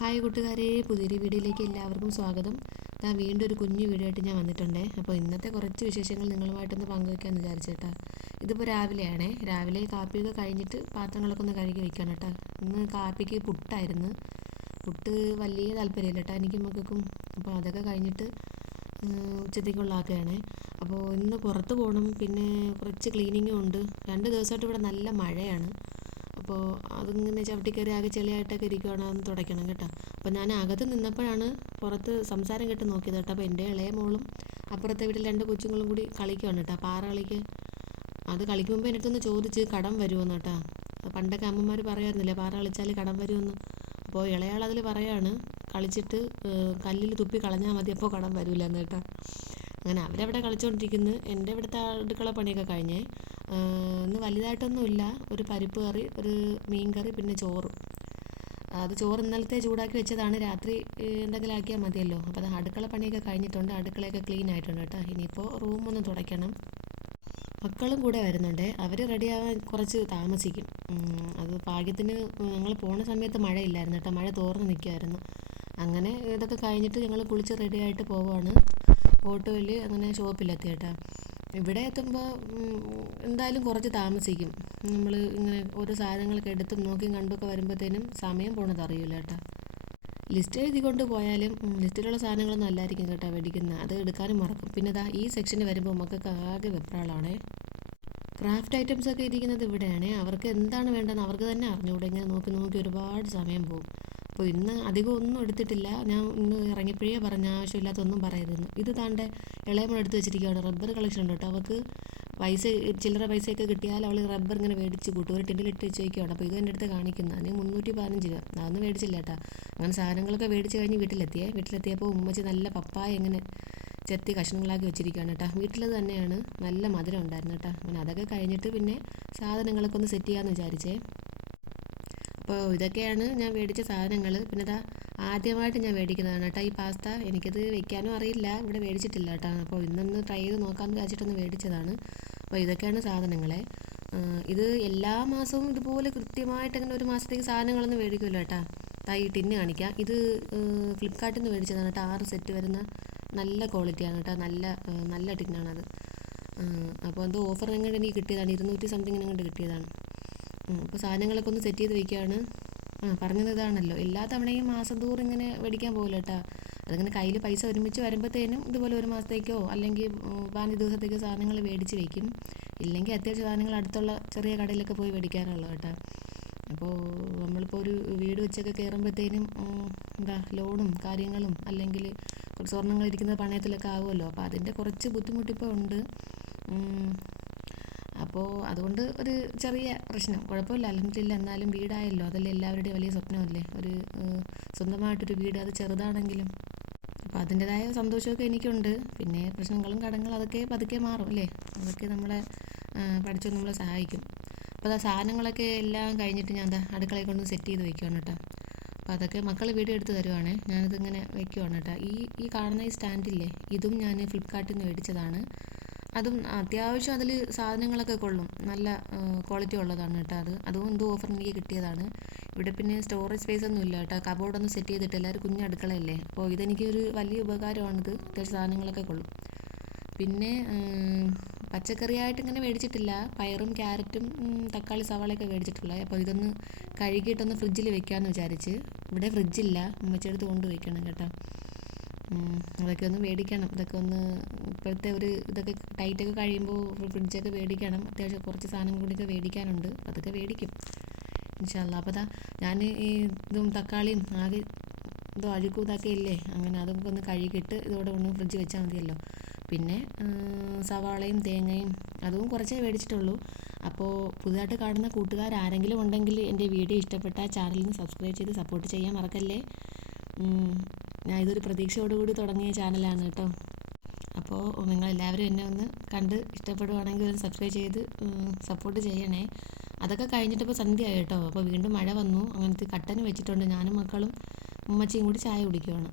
Hi കൂട്ടുകാരെ, പുതിയൊരു വീഡിയോയിലേക്ക് എല്ലാവർക്കും സ്വാഗതം. ഞാൻ വീണ്ടും ഒരു കുഞ്ഞു വീഡിയോ ആയിട്ട് ഞാൻ വന്നിട്ടുണ്ടേ. അപ്പോൾ ഇന്നത്തെ കുറച്ച് വിശേഷങ്ങൾ നിങ്ങളുമായിട്ടൊന്ന് പങ്കുവയ്ക്കാമെന്ന് വിചാരിച്ചേട്ടാ. ഇതിപ്പോൾ രാവിലെയാണേ. രാവിലെ കാപ്പിയൊക്കെ കഴിഞ്ഞിട്ട് പാത്രങ്ങളൊക്കെ ഒന്ന് കഴുകി വെക്കണം കേട്ടോ. ഇന്ന് കാപ്പിക്ക് പുട്ടായിരുന്നു. പുട്ട് വലിയ താല്പര്യമില്ല കേട്ടോ എനിക്കും മക്കൾക്കും. അപ്പോൾ അതൊക്കെ കഴിഞ്ഞിട്ട് ഉച്ചത്തേക്കുള്ളതൊക്കെയാണേ. അപ്പോൾ ഇന്ന് പുറത്ത് പോകണം, പിന്നെ കുറച്ച് ക്ലീനിങ്ങും ഉണ്ട്. 2 ദിവസമായിട്ട് ഇവിടെ നല്ല മഴയാണ്. അപ്പോൾ അതിങ്ങനെ ചവിട്ടിക്കയറി ആകെ ചെളിയായിട്ടൊക്കെ ഇരിക്കുകയാണ്, അതൊന്ന് തുടയ്ക്കണം കേട്ടോ. അപ്പോൾ ഞാൻ അകത്ത് നിന്നപ്പോഴാണ് പുറത്ത് സംസാരം കേട്ട് നോക്കിയത് കേട്ടോ. അപ്പോൾ എൻ്റെ ഇളയ മോളും അപ്പുറത്തെ വീട്ടിൽ 2 കൊച്ചുങ്ങളും കൂടി കളിക്കുകയാണ് കേട്ടോ, പാറ കളിക്ക്. അത് കളിക്കുമ്പോൾ എൻ്റെ അടുത്തൊന്ന് ചോദിച്ച് കടം വരുമെന്ന് കേട്ടോ. പണ്ടൊക്കെ അമ്മമാർ പറയാറുന്നില്ലേ, പാറ കളിച്ചാൽ കടം വരുമെന്ന്. അപ്പോൾ ഇളയാൾ അതിൽ പറയാണ്, കളിച്ചിട്ട് കല്ലിൽ തുപ്പി കളഞ്ഞാൽ മതി, അപ്പോൾ കടം വരില്ല എന്ന് കേട്ടോ. അങ്ങനെ അവരവിടെ കളിച്ചുകൊണ്ടിരിക്കുന്നു. എൻ്റെ ഇവിടുത്തെ അടുക്കള പണിയൊക്കെ കഴിഞ്ഞേ. ഇന്ന് വലുതായിട്ടൊന്നുമില്ല. ഒരു പരിപ്പ് കറി, ഒരു മീൻ കറി, പിന്നെ ചോറ്. അത് ചോറ് ഇന്നലത്തെ ചൂടാക്കി വെച്ചതാണ്. രാത്രി എന്തെങ്കിലും ആക്കിയാൽ മതിയല്ലോ. അപ്പോൾ അത് അടുക്കള പണിയൊക്കെ കഴിഞ്ഞിട്ടുണ്ട്. അടുക്കളയൊക്കെ ക്ലീൻ ആയിട്ടുണ്ട് കേട്ടോ. ഇനിയിപ്പോൾ റൂമൊന്ന് തുടയ്ക്കണം. മക്കളും കൂടെ വരുന്നുണ്ട്. അവർ റെഡിയാവാൻ കുറച്ച് താമസിക്കും. അത് ഭാഗ്യത്തിന് ഞങ്ങൾ പോണ സമയത്ത് മഴയില്ലായിരുന്നു കേട്ടോ. മഴ തോർന്ന് നിൽക്കുമായിരുന്നു. അങ്ങനെ ഇതൊക്കെ കഴിഞ്ഞിട്ട് ഞങ്ങൾ കുളിച്ച് റെഡിയായിട്ട് പോവുകയാണ്. ഓട്ടോയിൽ അങ്ങനെ ഷോപ്പിലെത്തി കേട്ടോ. ഇവിടെ എത്തുമ്പോൾ എന്തായാലും കുറച്ച് താമസിക്കും. നമ്മൾ ഇങ്ങനെ ഓരോ സാധനങ്ങളൊക്കെ എടുത്തും നോക്കിയും കണ്ടൊക്കെ വരുമ്പോഴത്തേനും സമയം പോണത് അറിയില്ല കേട്ടോ. ലിസ്റ്റ് എഴുതിക്കൊണ്ട് പോയാലും ലിസ്റ്റിലുള്ള സാധനങ്ങളൊന്നും അല്ലായിരിക്കും കേട്ടോ മേടിക്കുന്നത്. അത് എടുക്കാനും മറക്കും. പിന്നെ ഈ സെക്ഷന് വരുമ്പോൾ മക്കൾക്ക് ആകെ വെപ്രാളാണേ. ക്രാഫ്റ്റ് ഐറ്റംസ് ഒക്കെ ഇരിക്കുന്നത് ഇവിടെയാണ്. അവർക്ക് എന്താണ് വേണ്ടതെന്ന് അവർക്ക് തന്നെ അറിഞ്ഞുകൂടെ. ഇങ്ങനെ നോക്കി നോക്കി ഒരുപാട് സമയം പോകും. അപ്പോൾ ഇന്ന് അധികം ഒന്നും എടുത്തിട്ടില്ല. ഞാൻ ഇന്ന് ഇറങ്ങിയപ്പോഴേ പറഞ്ഞ ആവശ്യമില്ലാത്തൊന്നും പറയരുതെന്ന്. ഇത് താണ്ടെ ഇളയമോൾ എടുത്ത് വെച്ചിരിക്കുകയാണ്. റബ്ബർ കളക്ഷൻ ഉണ്ട് കേട്ടോ. അവൾക്ക് പൈസ, ചില്ലറ പൈസയൊക്കെ കിട്ടിയാൽ അവൾ റബ്ബർ ഇങ്ങനെ മേടിച്ച് കൂട്ടും. ഒരു ടിന്നിലിട്ട് വെച്ച് വയ്ക്കുകയാണ്. അപ്പോൾ ഇത് എൻ്റെ അടുത്ത് കാണിക്കുന്നത്. അതിന് 315 രൂപ. അതൊന്നും മേടിച്ചില്ല കേട്ടോ. അങ്ങനെ സാധനങ്ങളൊക്കെ മേടിച്ച് കഴിഞ്ഞ് വീട്ടിലെത്തിയപ്പോൾ ഉമ്മച്ചി നല്ല പപ്പായ ഇങ്ങനെ ചെത്തി കഷ്ണങ്ങളാക്കി വെച്ചിരിക്കുകയാണ് കേട്ടോ. വീട്ടിലത് തന്നെയാണ്. നല്ല മധുരം ഉണ്ടായിരുന്നു കേട്ടോ. അങ്ങനെ അതൊക്കെ കഴിഞ്ഞിട്ട് പിന്നെ സാധനങ്ങളൊക്കെ ഒന്ന് സെറ്റ് ചെയ്യാമെന്ന് വിചാരിച്ചേ. അപ്പോൾ ഇതൊക്കെയാണ് ഞാൻ മേടിച്ച സാധനങ്ങൾ. പിന്നെ ആദ്യമായിട്ട് ഞാൻ മേടിക്കുന്നതാണ് കേട്ടോ ഈ പാസ്ത. എനിക്കത് വെക്കാനും അറിയില്ല, ഇവിടെ മേടിച്ചിട്ടില്ല കേട്ടോ. അപ്പോൾ ഇന്നൊന്ന് ട്രൈ ചെയ്ത് നോക്കാമെന്ന് വിചാരിച്ചിട്ടൊന്ന് മേടിച്ചതാണ്. അപ്പോൾ ഇതൊക്കെയാണ് സാധനങ്ങളെ. ഇത് എല്ലാ മാസവും ഇതുപോലെ കൃത്യമായിട്ട് അങ്ങനെ ഒരു മാസത്തേക്ക് സാധനങ്ങളൊന്നും മേടിക്കില്ല കേട്ടോ. ഈ ടിന്ന് കാണിക്കാം. ഇത് ഫ്ലിപ്കാർട്ടിൽ നിന്ന് മേടിച്ചതാണ് കേട്ടോ. 6 സെറ്റ് വരുന്ന നല്ല ക്വാളിറ്റിയാണ് കേട്ടോ. നല്ല ടിന്നാണത്. അപ്പോൾ എന്തോ ഓഫർ എങ്ങോട്ട് എനിക്ക് കിട്ടിയതാണ്. 200 സംതിങ്ങിന് അങ്ങോട്ട് കിട്ടിയതാണ്. അപ്പോൾ സാധനങ്ങളൊക്കെ ഒന്ന് സെറ്റ് ചെയ്ത് വയ്ക്കുകയാണ്. പറഞ്ഞത് ഇതാണല്ലോ, എല്ലാ തവണയും മാസം തോറും ഇങ്ങനെ മേടിക്കാൻ പോകില്ല കേട്ടോ. അതിങ്ങനെ കയ്യിൽ പൈസ ഒരുമിച്ച് വരുമ്പോഴത്തേനും ഇതുപോലെ ഒരു മാസത്തേക്കോ അല്ലെങ്കിൽ 15 ദിവസത്തേക്കോ സാധനങ്ങൾ മേടിച്ച് വയ്ക്കും. ഇല്ലെങ്കിൽ അത്യാവശ്യം സാധനങ്ങൾ അടുത്തുള്ള ചെറിയ കടയിലൊക്കെ പോയി മേടിക്കാറുള്ളൂ കേട്ടോ. അപ്പോൾ നമ്മളിപ്പോൾ ഒരു വീട് വെച്ചൊക്കെ കയറുമ്പോഴത്തേനും ലോണും കാര്യങ്ങളും അല്ലെങ്കിൽ സ്വർണ്ണങ്ങൾ ഇരിക്കുന്നത് പണയത്തിലൊക്കെ ആവുമല്ലോ. അപ്പോൾ അതിൻ്റെ കുറച്ച് ബുദ്ധിമുട്ടിപ്പോൾ ഉണ്ട്. അപ്പോൾ അതുകൊണ്ട് ഒരു ചെറിയ പ്രശ്നം, കുഴപ്പമില്ല, അൽഹംദുലില്ലാ. എന്നാലും വീടായല്ലോ, അതല്ലേ എല്ലാവരുടെയും വലിയ സ്വപ്നമല്ലേ, ഒരു സ്വന്തമായിട്ടൊരു വീട്, അത് ചെറുതാണെങ്കിലും. അപ്പോൾ അതിൻ്റെതായ സന്തോഷമൊക്കെ എനിക്കുണ്ട്. പിന്നെ പ്രശ്നങ്ങളും കടങ്ങളും അതൊക്കെ പതുക്കെ മാറും അല്ലേ. അതൊക്കെ നമ്മളെ പഠിച്ചു നമ്മളെ സഹായിക്കും. അപ്പോൾ സാധനങ്ങളൊക്കെ എല്ലാം കഴിഞ്ഞിട്ട് ഞാൻ അടുക്കളയിൽ കൊണ്ട് സെറ്റ് ചെയ്ത് വെക്കുകയാണ് കേട്ടോ. അപ്പോൾ അതൊക്കെ മക്കൾ വീഡിയോ എടുത്ത് തരുവാണ്. ഞാനിതിങ്ങനെ വെക്കുവാണ് കേട്ടോ. ഈ കാണുന്ന ഈ സ്റ്റാൻഡില്ലേ, ഇതും ഞാൻ ഫ്ലിപ്കാർട്ടിൽ നിന്ന് മേടിച്ചതാണ്. അതും അത്യാവശ്യം അതിൽ സാധനങ്ങളൊക്കെ കൊള്ളും. നല്ല ക്വാളിറ്റി ഉള്ളതാണ് കേട്ടോ. അതും എന്തോ ഓഫർ എനിക്ക് കിട്ടിയതാണ്. ഇവിടെ പിന്നെ സ്റ്റോറേജ് സ്പേസ് ഒന്നും ഇല്ല കേട്ടോ. കബോർഡൊന്നും സെറ്റ് ചെയ്തിട്ട് എല്ലാവരും കുഞ്ഞ് അടുക്കളയല്ലേ. അപ്പോൾ ഇതെനിക്കൊരു വലിയ ഉപകാരമാണിത്. അത്യാവശ്യം സാധനങ്ങളൊക്കെ കൊള്ളും. പിന്നെ പച്ചക്കറിയായിട്ട് ഇങ്ങനെ മേടിച്ചിട്ടില്ല. പയറും ക്യാരറ്റും തക്കാളി സവാളയൊക്കെ മേടിച്ചിട്ടുള്ള. അപ്പോൾ ഇതൊന്ന് കഴുകിയിട്ടൊന്ന് ഫ്രിഡ്ജിൽ വെക്കാമെന്ന് വിചാരിച്ച്. ഇവിടെ ഫ്രിഡ്ജില്ല, ഉമ്മച്ചെടുത്ത് കൊണ്ട് വയ്ക്കണം കേട്ടോ. അതൊക്കെ ഒന്ന് മേടിക്കണം. ഇതൊക്കെ ഒന്ന് ഇപ്പോഴത്തെ ഇതൊക്കെ ടൈറ്റൊക്കെ കഴിയുമ്പോൾ ഫ്രിഡ്ജൊക്കെ മേടിക്കണം. അത്യാവശ്യം കുറച്ച് സാധനം കൂടിയൊക്കെ മേടിക്കാനുണ്ട്. അതൊക്കെ മേടിക്കും ഇൻഷാ അല്ലാ. അപ്പോൾ ഞാൻ ഈ ഇതും തക്കാളിയും ആകെ എന്തോ അഴുക്കും ഇതൊക്കെ ഇല്ലേ, അങ്ങനെ അതൊക്കെ ഒന്ന് കഴുകിയിട്ട് ഇതോടെ കൊണ്ട് ഫ്രിഡ്ജ് വെച്ചാൽ മതിയല്ലോ. പിന്നെ സവാളയും തേങ്ങയും അതും കുറച്ചേ മേടിച്ചിട്ടുള്ളൂ. അപ്പോൾ പുതുതായിട്ട് കാണുന്ന കൂട്ടുകാരാരെങ്കിലും ഉണ്ടെങ്കിൽ എൻ്റെ വീഡിയോ ഇഷ്ടപ്പെട്ട ചാനലിന് സബ്സ്ക്രൈബ് ചെയ്ത് സപ്പോർട്ട് ചെയ്യാൻ മറക്കല്ലേ. ഞാൻ ഇതൊരു പ്രതീക്ഷയോടുകൂടി തുടങ്ങിയ ചാനലാണ് കേട്ടോ. അപ്പോൾ നിങ്ങളെല്ലാവരും എന്നെ ഒന്ന് കണ്ട് ഇഷ്ടപ്പെടുവാണെങ്കിൽ ഒന്ന് സബ്സ്ക്രൈബ് ചെയ്ത് സപ്പോർട്ട് ചെയ്യണേ. അതൊക്കെ കഴിഞ്ഞിട്ടിപ്പോൾ സന്ധ്യ ആയി കേട്ടോ. അപ്പോൾ വീണ്ടും മഴ വന്നു. അങ്ങനത്തെ കട്ടന് വെച്ചിട്ടുണ്ട്. ഞാനും മക്കളും ഉമ്മച്ചിയും കൂടി ചായ കുടിക്കുവാണ്.